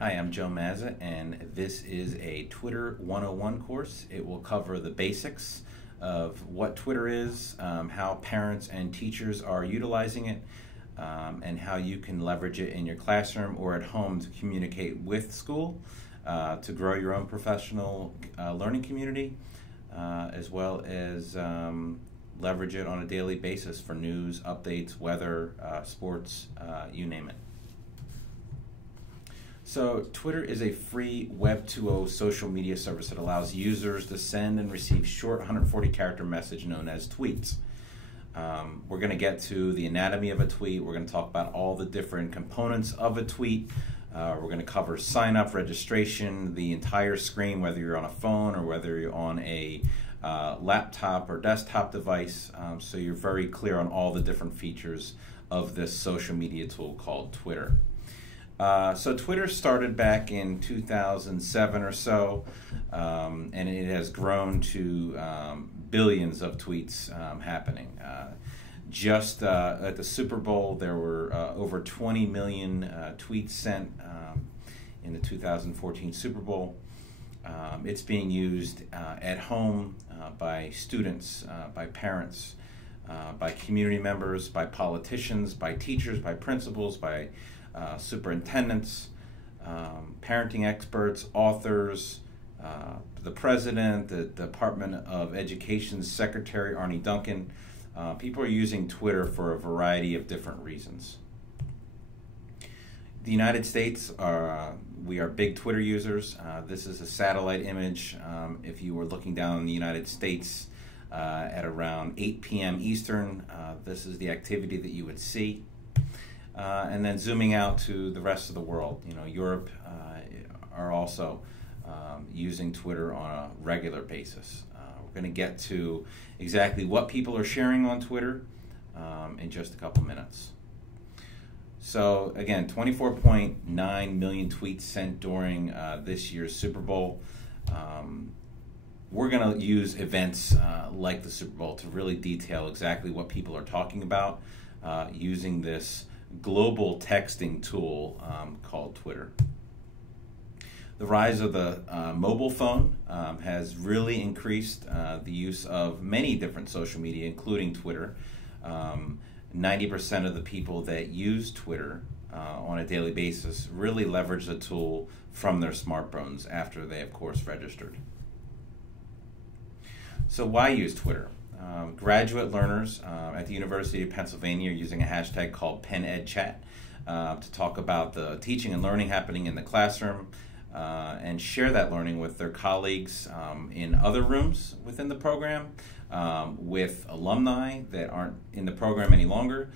Hi, I'm Joe Mazza, and this is a Twitter 101 course. It will cover the basics of what Twitter is, how parents and teachers are utilizing it, and how you can leverage it in your classroom or at home to communicate with school, to grow your own professional learning community, as well as leverage it on a daily basis for news, updates, weather, sports, you name it. So Twitter is a free Web 2.0 social media service that allows users to send and receive short 140-character message known as tweets. We're going to get to the anatomy of a tweet. We're going to talk about all the different components of a tweet. We're going to cover sign-up, registration, the entire screen, whether you're on a phone or whether you're on a laptop or desktop device, so you're very clear on all the different features of this social media tool called Twitter. So Twitter started back in 2007 or so, and it has grown to billions of tweets happening. Just at the Super Bowl, there were over 20 million tweets sent in the 2014 Super Bowl. It's being used at home by students, by parents, by community members, by politicians, by teachers, by principals, by superintendents, parenting experts, authors, the president, the Department of Education's Secretary, Arnie Duncan. People are using Twitter for a variety of different reasons. The United States, we are big Twitter users. This is a satellite image. If you were looking down in the United States at around 8 p.m. Eastern, this is the activity that you would see. And then zooming out to the rest of the world, Europe are also using Twitter on a regular basis. We're going to get to exactly what people are sharing on Twitter in just a couple minutes. So again, 24.9 million tweets sent during this year's Super Bowl. We're going to use events like the Super Bowl to really detail exactly what people are talking about using this global texting tool called Twitter. The rise of the mobile phone has really increased the use of many different social media, including Twitter. 90% of the people that use Twitter on a daily basis really leverage the tool from their smartphones after they, of course, registered. So why use Twitter? Graduate learners at the University of Pennsylvania are using a hashtag called PenEdChat to talk about the teaching and learning happening in the classroom and share that learning with their colleagues in other rooms within the program, with alumni that aren't in the program any longer,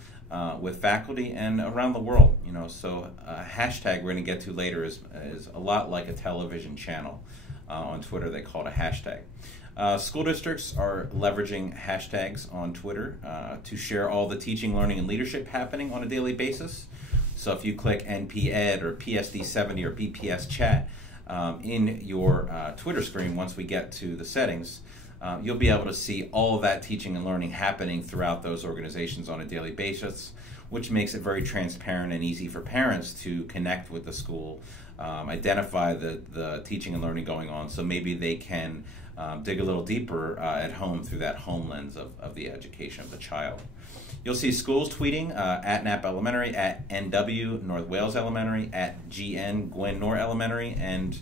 with faculty, and around the world. So a hashtag we're going to get to later is a lot like a television channel on Twitter. They call it a hashtag. School districts are leveraging hashtags on Twitter to share all the teaching, learning, and leadership happening on a daily basis. So if you click NPEd or PSD70 or BPS chat in your Twitter screen, once we get to the settings, you'll be able to see all of that teaching and learning happening throughout those organizations on a daily basis, which makes it very transparent and easy for parents to connect with the school, identify the teaching and learning going on, so maybe they can dig a little deeper at home through that home lens of the education of the child. You'll see schools tweeting at Knapp Elementary, at NW North Wales Elementary, at GN Gwen Nor Elementary, and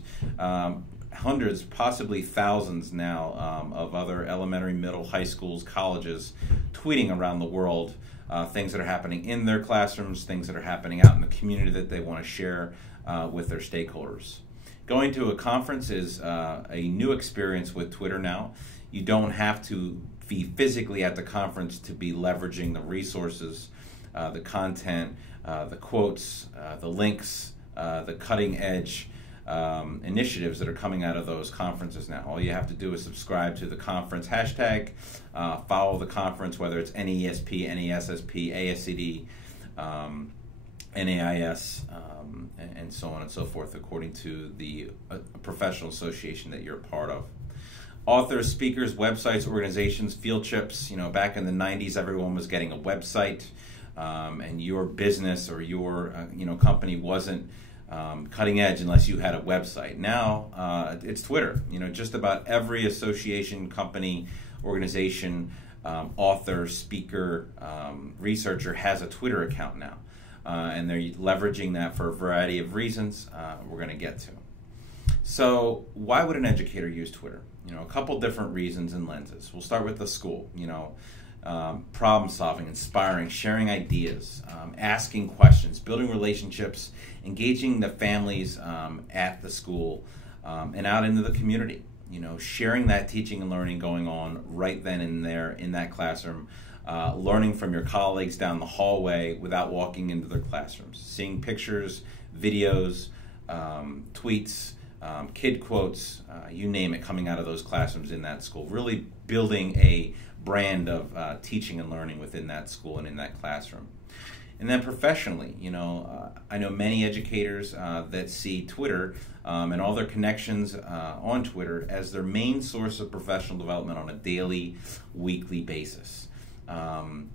hundreds, possibly thousands now of other elementary, middle, high schools, colleges tweeting around the world things that are happening in their classrooms, things that are happening out in the community that they want to share with their stakeholders. Going to a conference is a new experience with Twitter now. You don't have to be physically at the conference to be leveraging the resources, the content, the quotes, the links, the cutting edge initiatives that are coming out of those conferences now. All you have to do is subscribe to the conference hashtag, follow the conference, whether it's NESP, NESSP, ASCD, NAIS, and so on and so forth, according to the professional association that you're a part of. Authors, speakers, websites, organizations, field trips. Back in the 90s, everyone was getting a website, and your business or your company wasn't cutting edge unless you had a website. Now it's Twitter. Just about every association, company, organization, author, speaker, researcher has a Twitter account now. And they're leveraging that for a variety of reasons we're going to get to. So why would an educator use Twitter? A couple different reasons and lenses. We'll start with the school. Problem solving, inspiring, sharing ideas, asking questions, building relationships, engaging the families at the school and out into the community. Sharing that teaching and learning going on right then and there in that classroom, learning from your colleagues down the hallway without walking into their classrooms, seeing pictures, videos, tweets, kid quotes, you name it, coming out of those classrooms in that school, really building a brand of teaching and learning within that school and in that classroom. And then professionally, I know many educators that see Twitter and all their connections on Twitter as their main source of professional development on a daily, weekly basis.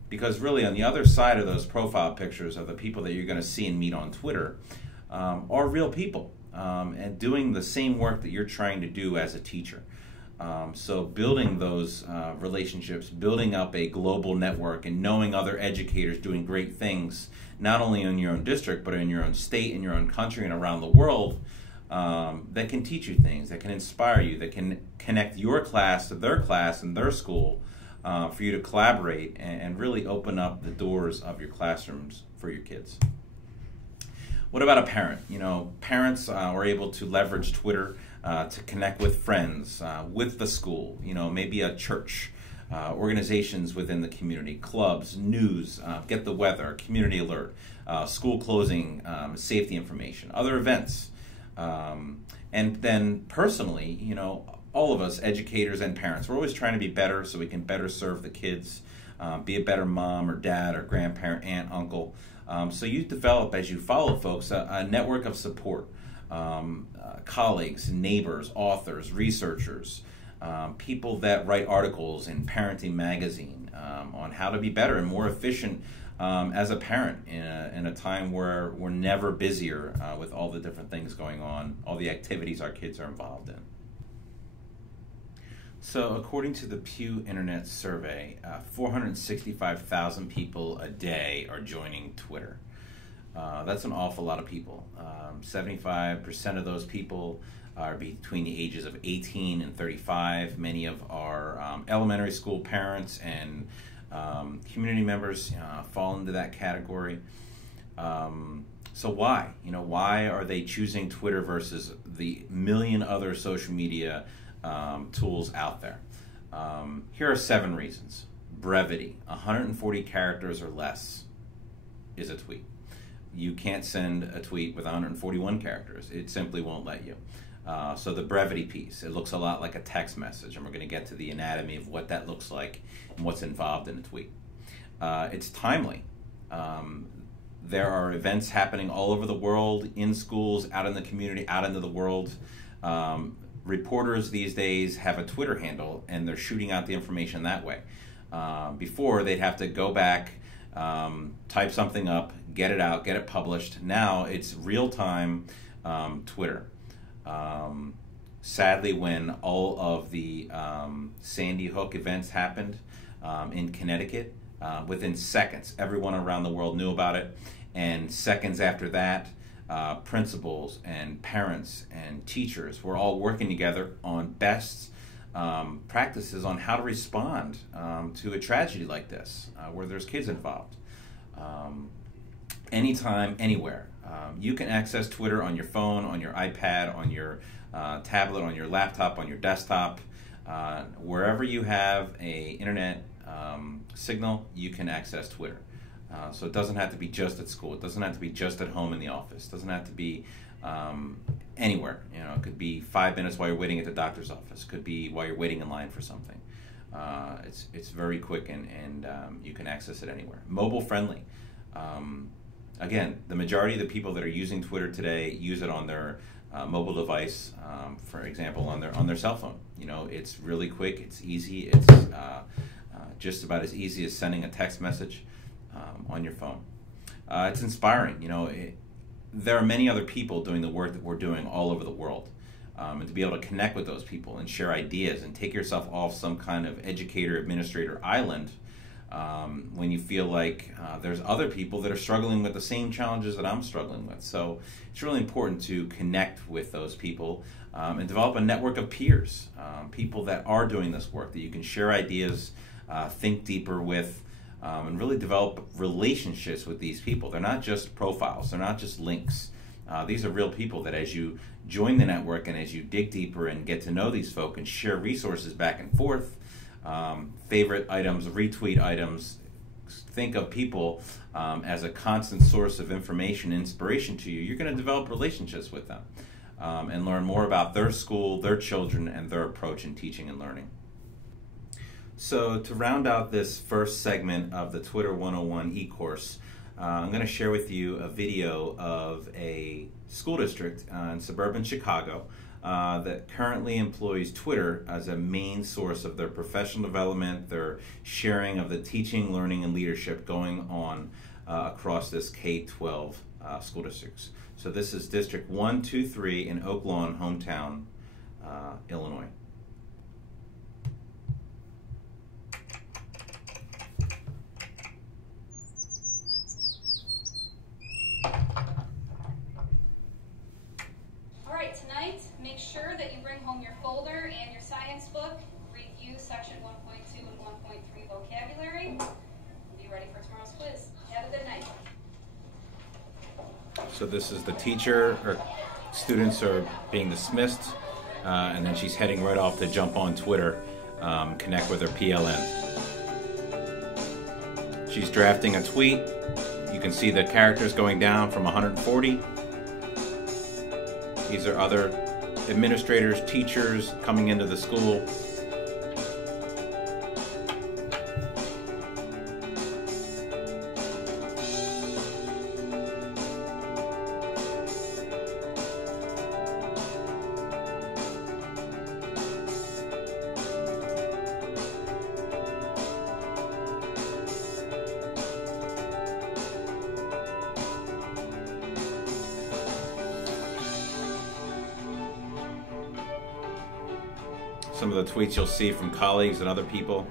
Because really on the other side of those profile pictures of the people that you're going to see and meet on Twitter are real people and doing the same work that you're trying to do as a teacher. So building those relationships, building up a global network and knowing other educators doing great things, not only in your own district, but in your own state, in your own country, and around the world, that can teach you things, that can inspire you, that can connect your class to their class and their school for you to collaborate and really open up the doors of your classrooms for your kids. What about a parent? Parents are able to leverage Twitter to connect with friends, with the school, maybe a church, organizations within the community, clubs, news, get the weather, community alert, school closing, safety information, other events. And then personally, all of us, educators and parents, we're always trying to be better so we can better serve the kids, be a better mom or dad or grandparent, aunt, uncle. So you develop, as you follow folks, a network of support. Colleagues, neighbors, authors, researchers, people that write articles in Parenting Magazine on how to be better and more efficient as a parent in a time where we're never busier with all the different things going on, all the activities our kids are involved in. So according to the Pew Internet Survey, 465,000 people a day are joining Twitter. That's an awful lot of people. 75% of those people are between the ages of 18 and 35. Many of our elementary school parents and community members fall into that category. So why? Why are they choosing Twitter versus the million other social media tools out there? Here are 7 reasons. Brevity. 140 characters or less is a tweet. You can't send a tweet with 141 characters. It simply won't let you. So the brevity piece, it looks a lot like a text message, and we're going to get to the anatomy of what that looks like and what's involved in a tweet. It's timely. There are events happening all over the world, in schools, out in the community, out into the world. Reporters these days have a Twitter handle, and they're shooting out the information that way. Before, they'd have to go back, type something up, get it out, get it published. Now it's real-time Twitter. Sadly, when all of the Sandy Hook events happened in Connecticut, within seconds, everyone around the world knew about it. And seconds after that, principals and parents and teachers were all working together on best practices on how to respond to a tragedy like this, where there's kids involved. Anytime, anywhere. You can access Twitter on your phone, on your iPad, on your tablet, on your laptop, on your desktop. Wherever you have a internet signal, you can access Twitter. So it doesn't have to be just at school. It doesn't have to be just at home in the office. It doesn't have to be anywhere. It could be 5 minutes while you're waiting at the doctor's office. It could be while you're waiting in line for something. It's very quick and you can access it anywhere. Mobile friendly. Again, the majority of the people that are using Twitter today use it on their mobile device, for example, on their cell phone. It's really quick, it's easy, it's just about as easy as sending a text message on your phone. It's inspiring. there are many other people doing the work that we're doing all over the world. And to be able to connect with those people and share ideas and take yourself off some kind of educator, administrator island when you feel like there's other people that are struggling with the same challenges that I'm struggling with. So it's really important to connect with those people and develop a network of peers, people that are doing this work, that you can share ideas, think deeper with, and really develop relationships with these people. They're not just profiles, they're not just links. These are real people that as you join the network and as you dig deeper and get to know these folk and share resources back and forth, favorite items, retweet items, think of people as a constant source of information, inspiration to you, you're going to develop relationships with them and learn more about their school, their children, and their approach in teaching and learning. So to round out this first segment of the Twitter 101 e-course, I'm going to share with you a video of a school district in suburban Chicago that currently employs Twitter as a main source of their professional development, their sharing of the teaching, learning, and leadership going on across this K-12 school districts. So this is District 123 in Oak Lawn, hometown, Illinois. Make sure that you bring home your folder and your science book, review section 1.2 and 1.3 vocabulary, and be ready for tomorrow's quiz. Have a good night. So this is the teacher, her students are being dismissed, and then she's heading right off to jump on Twitter, connect with her PLN. She's drafting a tweet. You can see the characters going down from 140. These are other administrators, teachers coming into the school. Some of the tweets you'll see from colleagues and other people,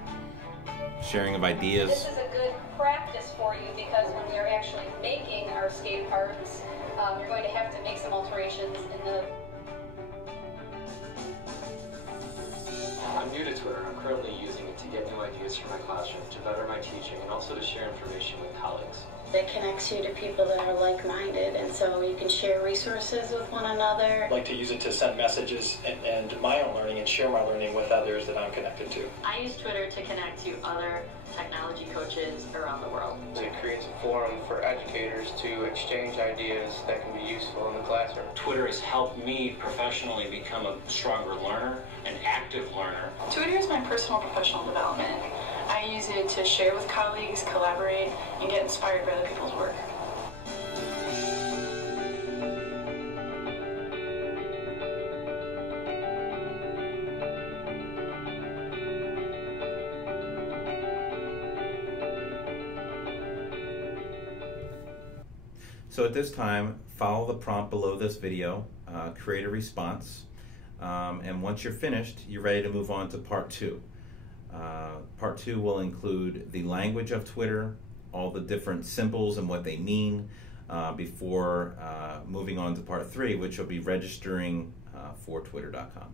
sharing of ideas. This is a good practice for you because when we are actually making our skate parks, you're going to have to make some alterations in the... I'm new to Twitter. I'm currently using it to get new ideas for my classroom, to better my teaching, and also to share information with colleagues. It connects you to people that are like-minded, and so you can share resources with one another. I like to use it to send messages and my own learning and share my learning with others that I'm connected to. I use Twitter to connect to other technology coaches around the world. It creates a forum for educators to exchange ideas that can be useful in the classroom. Twitter has helped me professionally become a stronger learner, an active learner. Twitter is my personal professional development. I use it to share with colleagues, collaborate, and get inspired by other people's work. So at this time, follow the prompt below this video, create a response, and once you're finished, you're ready to move on to part 2. Part 2 will include the language of Twitter, all the different symbols and what they mean, before moving on to part 3, which will be registering for Twitter.com.